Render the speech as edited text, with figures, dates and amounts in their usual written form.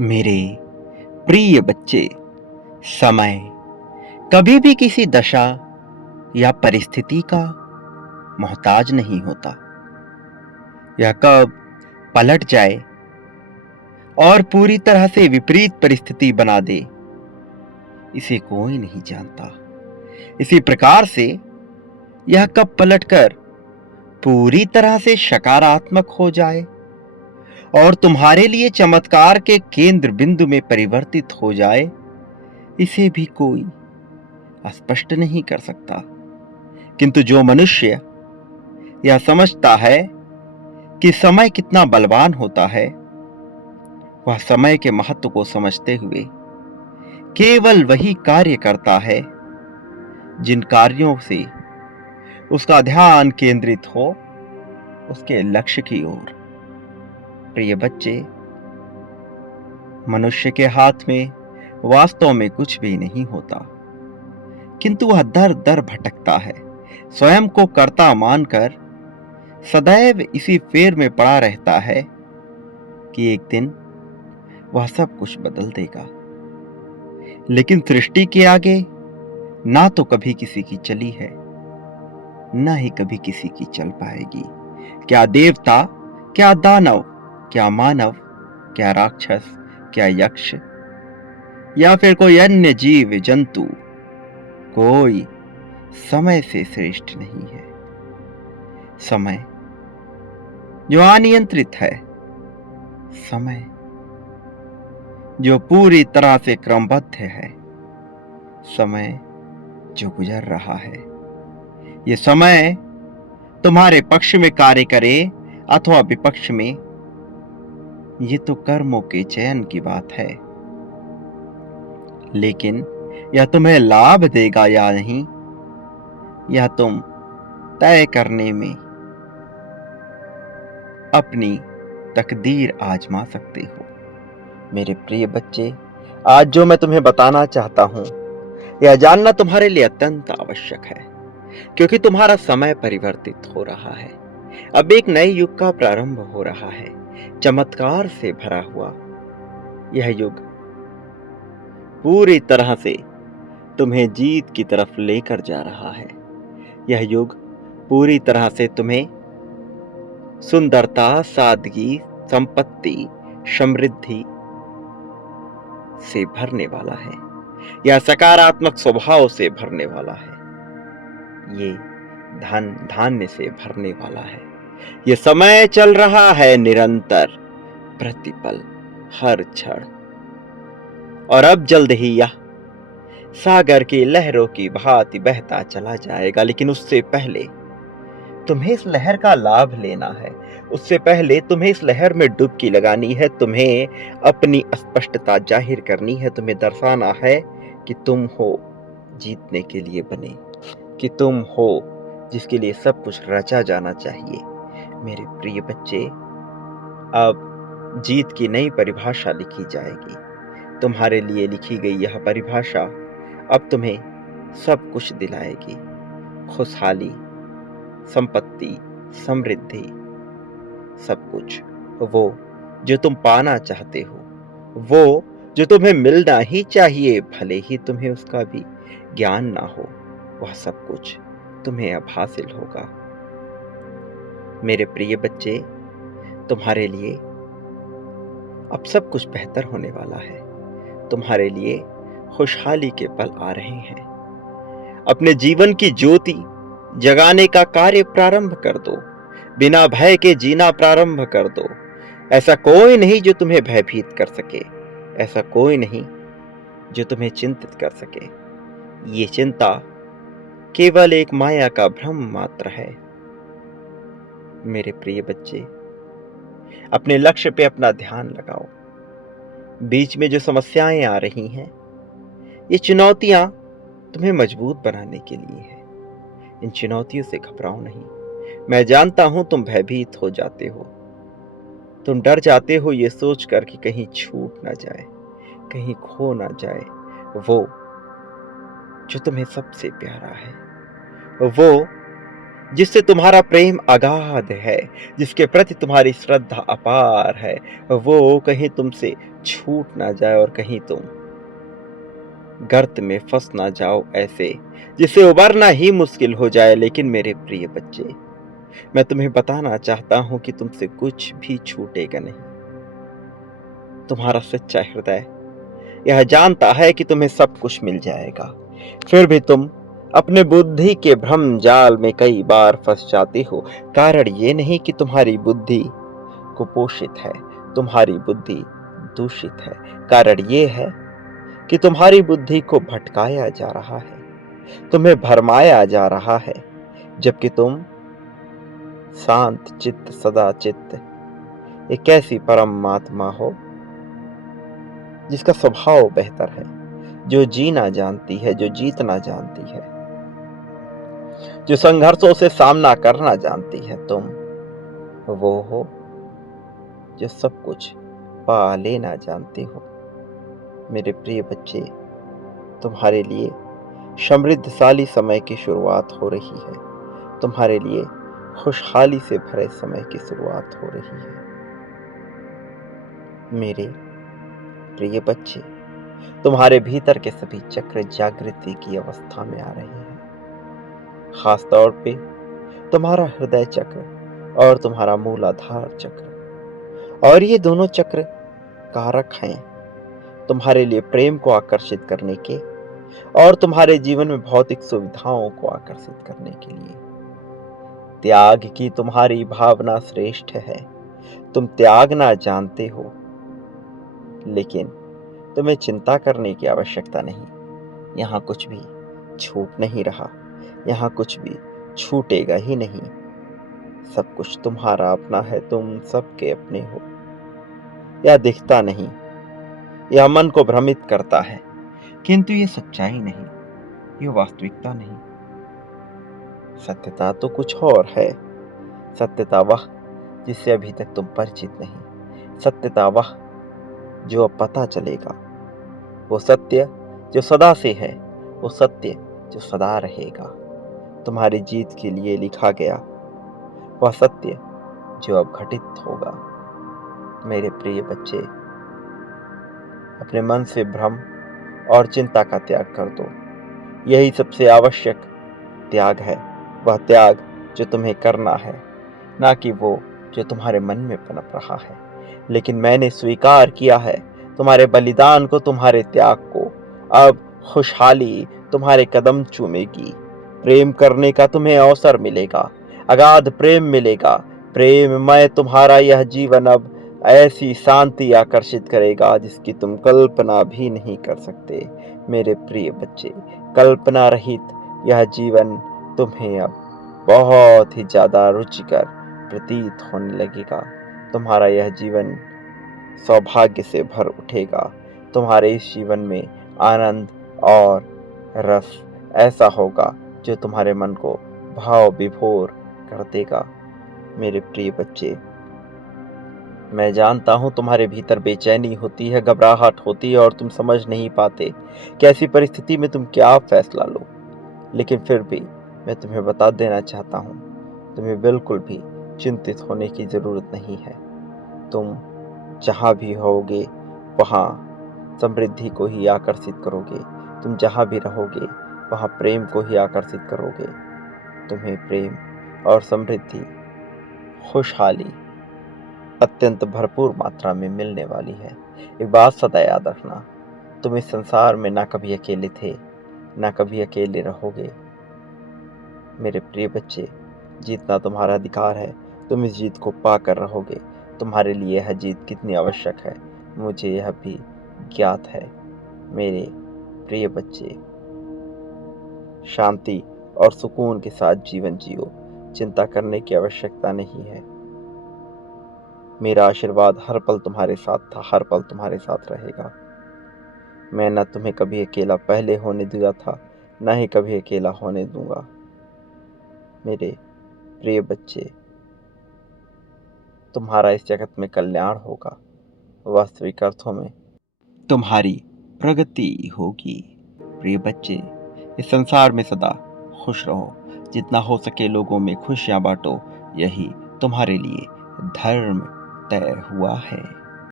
मेरे प्रिय बच्चे, समय कभी भी किसी दशा या परिस्थिति का मोहताज नहीं होता। यह कब पलट जाए और पूरी तरह से विपरीत परिस्थिति बना दे, इसे कोई नहीं जानता। इसी प्रकार से यह कब पलटकर पूरी तरह से सकारात्मक हो जाए और तुम्हारे लिए चमत्कार के केंद्र बिंदु में परिवर्तित हो जाए, इसे भी कोई स्पष्ट नहीं कर सकता। किंतु जो मनुष्य यह समझता है कि समय कितना बलवान होता है, वह समय के महत्व को समझते हुए केवल वही कार्य करता है जिन कार्यों से उसका ध्यान केंद्रित हो उसके लक्ष्य की ओर। प्रिय बच्चे, मनुष्य के हाथ में वास्तव में कुछ भी नहीं होता, किंतु वह दर दर भटकता है, स्वयं को कर्ता मानकर सदैव इसी फेर में पड़ा रहता है कि एक दिन वह सब कुछ बदल देगा। लेकिन सृष्टि के आगे ना तो कभी किसी की चली है, ना ही कभी किसी की चल पाएगी। क्या देवता, क्या दानव, क्या मानव, क्या राक्षस, क्या यक्ष या फिर कोई अन्य जीव जंतु, कोई समय से श्रेष्ठ नहीं है। समय जो अनियंत्रित है, समय जो पूरी तरह से क्रमबद्ध है, समय जो गुजर रहा है, ये समय तुम्हारे पक्ष में कार्य करे अथवा विपक्ष में, ये तो कर्मों के चयन की बात है। लेकिन यह तुम्हें लाभ देगा या नहीं, यह तुम तय करने में अपनी तकदीर आजमा सकते हो। मेरे प्रिय बच्चे, आज जो मैं तुम्हें बताना चाहता हूं, यह जानना तुम्हारे लिए अत्यंत आवश्यक है, क्योंकि तुम्हारा समय परिवर्तित हो रहा है। अब एक नए युग का प्रारंभ हो रहा है, चमत्कार से भरा हुआ। यह युग पूरी तरह से तुम्हें जीत की तरफ लेकर जा रहा है। यह युग पूरी तरह से तुम्हें सुंदरता, सादगी, संपत्ति, समृद्धि से भरने वाला है। यह सकारात्मक स्वभाव से भरने वाला है। ये धन धान्य से भरने वाला है। ये समय चल रहा है निरंतर, प्रतिपल, हर क्षण। और अब जल्द ही यह सागर की लहरों की भांति बहता चला जाएगा। लेकिन उससे पहले तुम्हें इस लहर का लाभ लेना है। उससे पहले तुम्हें इस लहर में डुबकी लगानी है। तुम्हें अपनी स्पष्टता जाहिर करनी है। तुम्हें दर्शाना है कि तुम हो जीतने के लिए बने, कि तुम हो जिसके लिए सब कुछ रचा जाना चाहिए। मेरे प्रिय बच्चे, अब जीत की नई परिभाषा लिखी जाएगी। तुम्हारे लिए लिखी गई यह परिभाषा अब तुम्हें सब कुछ दिलाएगी। खुशहाली, संपत्ति, समृद्धि, सब कुछ। वो जो तुम पाना चाहते हो, वो जो तुम्हें मिलना ही चाहिए, भले ही तुम्हें उसका भी ज्ञान ना हो, वह सब कुछ तुम्हें अब हासिल होगा। मेरे प्रिय बच्चे, तुम्हारे लिए अब सब कुछ बेहतर होने वाला है। तुम्हारे लिए खुशहाली के पल आ रहे हैं। अपने जीवन की ज्योति जगाने का कार्य प्रारंभ कर दो। बिना भय के जीना प्रारंभ कर दो। ऐसा कोई नहीं जो तुम्हें भयभीत कर सके। ऐसा कोई नहीं जो तुम्हें चिंतित कर सके। ये चिंता केवल एक माया का भ्रम मात्र है। मेरे प्रिय बच्चे, अपने लक्ष्य पे अपना ध्यान लगाओ। बीच में जो समस्याएं आ रही हैं, ये चुनौतियां तुम्हें मजबूत बनाने के लिए है। इन चुनौतियों से घबराओ नहीं। मैं जानता हूं तुम भयभीत हो जाते हो। तुम डर जाते हो ये सोचकर कि कहीं छूट ना जाए, कहीं खो ना जाए वो जो तुम्हें सबसे प्यारा है, वो जिससे तुम्हारा प्रेम अगाध है, जिसके प्रति तुम्हारी श्रद्धा अपार है, वो कहीं तुमसे छूट ना जाए और कहीं तुम गर्त में फंस ना जाओ ऐसे, जिससे उबरना ही मुश्किल हो जाए। लेकिन मेरे प्रिय बच्चे, मैं तुम्हें बताना चाहता हूं कि तुमसे कुछ भी छूटेगा नहीं। तुम्हारा सच्चा हृदय यह जानता है कि तुम्हें सब कुछ मिल जाएगा, फिर भी तुम अपने बुद्धि के भ्रम जाल में कई बार फंस जाती हो। कारण ये नहीं कि तुम्हारी बुद्धि कुपोषित है, तुम्हारी बुद्धि दूषित है। कारण ये है कि तुम्हारी बुद्धि को भटकाया जा रहा है, तुम्हें भरमाया जा रहा है, जबकि तुम शांत चित्त सदा चित्त एक ऐसी परमात्मा हो जिसका स्वभाव बेहतर है, जो जीना जानती है, जो जीतना जानती है, जो संघर्षों से सामना करना जानती है। तुम वो हो जो सब कुछ पा लेना जानते हो। मेरे प्रिय बच्चे, तुम्हारे लिए समृद्धशाली समय की शुरुआत हो रही है, तुम्हारे लिए खुशहाली से भरे समय की शुरुआत हो रही है। मेरे प्रिय बच्चे, तुम्हारे भीतर के सभी चक्र जागृति की अवस्था में आ रहे हैं। खास तौर पे तुम्हारा हृदय चक्र और तुम्हारा मूलाधार चक्र, और ये दोनों चक्र कारक हैं तुम्हारे लिए प्रेम को आकर्षित करने के और तुम्हारे जीवन में भौतिक सुविधाओं को आकर्षित करने के लिए। त्याग की तुम्हारी भावना श्रेष्ठ है, तुम त्यागना जानते हो, लेकिन तुम्हें चिंता करने की आवश्यकता नहीं। यहाँ कुछ भी छूट नहीं रहा, यहाँ कुछ भी छूटेगा ही नहीं। सब कुछ तुम्हारा अपना है, तुम सबके अपने हो। यह दिखता नहीं, यह मन को भ्रमित करता है, किंतु ये सच्चाई नहीं, ये वास्तविकता नहीं। सत्यता तो कुछ और है। सत्यता वह जिससे अभी तक तुम परिचित नहीं। सत्यता वह जो अब पता चलेगा। वो सत्य जो सदा से है, वो सत्य जो सदा रहेगा। तुम्हारी जीत के लिए लिखा गया वह सत्य जो अब घटित होगा। मेरे प्रिय बच्चे, अपने मन से भ्रम और चिंता का त्याग कर दो। यही सबसे आवश्यक त्याग है, वह त्याग जो तुम्हें करना है, ना कि वो जो तुम्हारे मन में पनप रहा है। लेकिन मैंने स्वीकार किया है तुम्हारे बलिदान को, तुम्हारे त्याग को। अब खुशहाली तुम्हारे कदम चूमेगी। प्रेम करने का तुम्हें अवसर मिलेगा, अगाध प्रेम मिलेगा। प्रेम मैं तुम्हारा यह जीवन अब ऐसी शांति आकर्षित करेगा जिसकी तुम कल्पना भी नहीं कर सकते। मेरे प्रिय बच्चे, कल्पना रहित यह जीवन तुम्हें अब बहुत ही ज्यादा रुचिकर प्रतीत होने लगेगा। तुम्हारा यह जीवन सौभाग्य से भर उठेगा। तुम्हारे इस जीवन में आनंद और रस ऐसा होगा जो तुम्हारे मन को भाव विभोर कर देगा। मेरे प्रिय बच्चे, मैं जानता हूं तुम्हारे भीतर बेचैनी होती है, घबराहट होती है और तुम समझ नहीं पाते कि ऐसी परिस्थिति में तुम क्या फैसला लो। लेकिन फिर भी मैं तुम्हें बता देना चाहता हूं, तुम्हें बिल्कुल भी चिंतित होने की जरूरत नहीं है। तुम जहां भी होगे वहां समृद्धि को ही आकर्षित करोगे। तुम जहां भी रहोगे वहां प्रेम को ही आकर्षित करोगे। तुम्हें प्रेम और समृद्धि, खुशहाली अत्यंत भरपूर मात्रा में मिलने वाली है। एक बात सदा याद रखना, तुम इस संसार में ना कभी अकेले थे, ना कभी अकेले रहोगे। मेरे प्रिय बच्चे, जीतना तुम्हारा अधिकार है, तुम इस जीत को पाकर रहोगे। तुम्हारे लिए यह जीत कितनी आवश्यक है, मुझे यह भी ज्ञात है। मेरे प्रिय बच्चे, शांति और सुकून के साथ जीवन जियो, चिंता करने की आवश्यकता नहीं है। मेरा आशीर्वाद हर पल तुम्हारे साथ था, हर पल तुम्हारे साथ रहेगा। मैं न तुम्हें कभी अकेला पहले होने दिया था, न ही कभी अकेला होने दूंगा। मेरे प्रिय बच्चे, तुम्हारा इस जगत में कल्याण होगा, वास्तविक अर्थों में तुम्हारी प्रगति होगी। प्रिय बच्चे, इस संसार में सदा खुश रहो, जितना हो सके लोगों में खुशियां बांटो, यही तुम्हारे लिए धर्म तय हुआ है।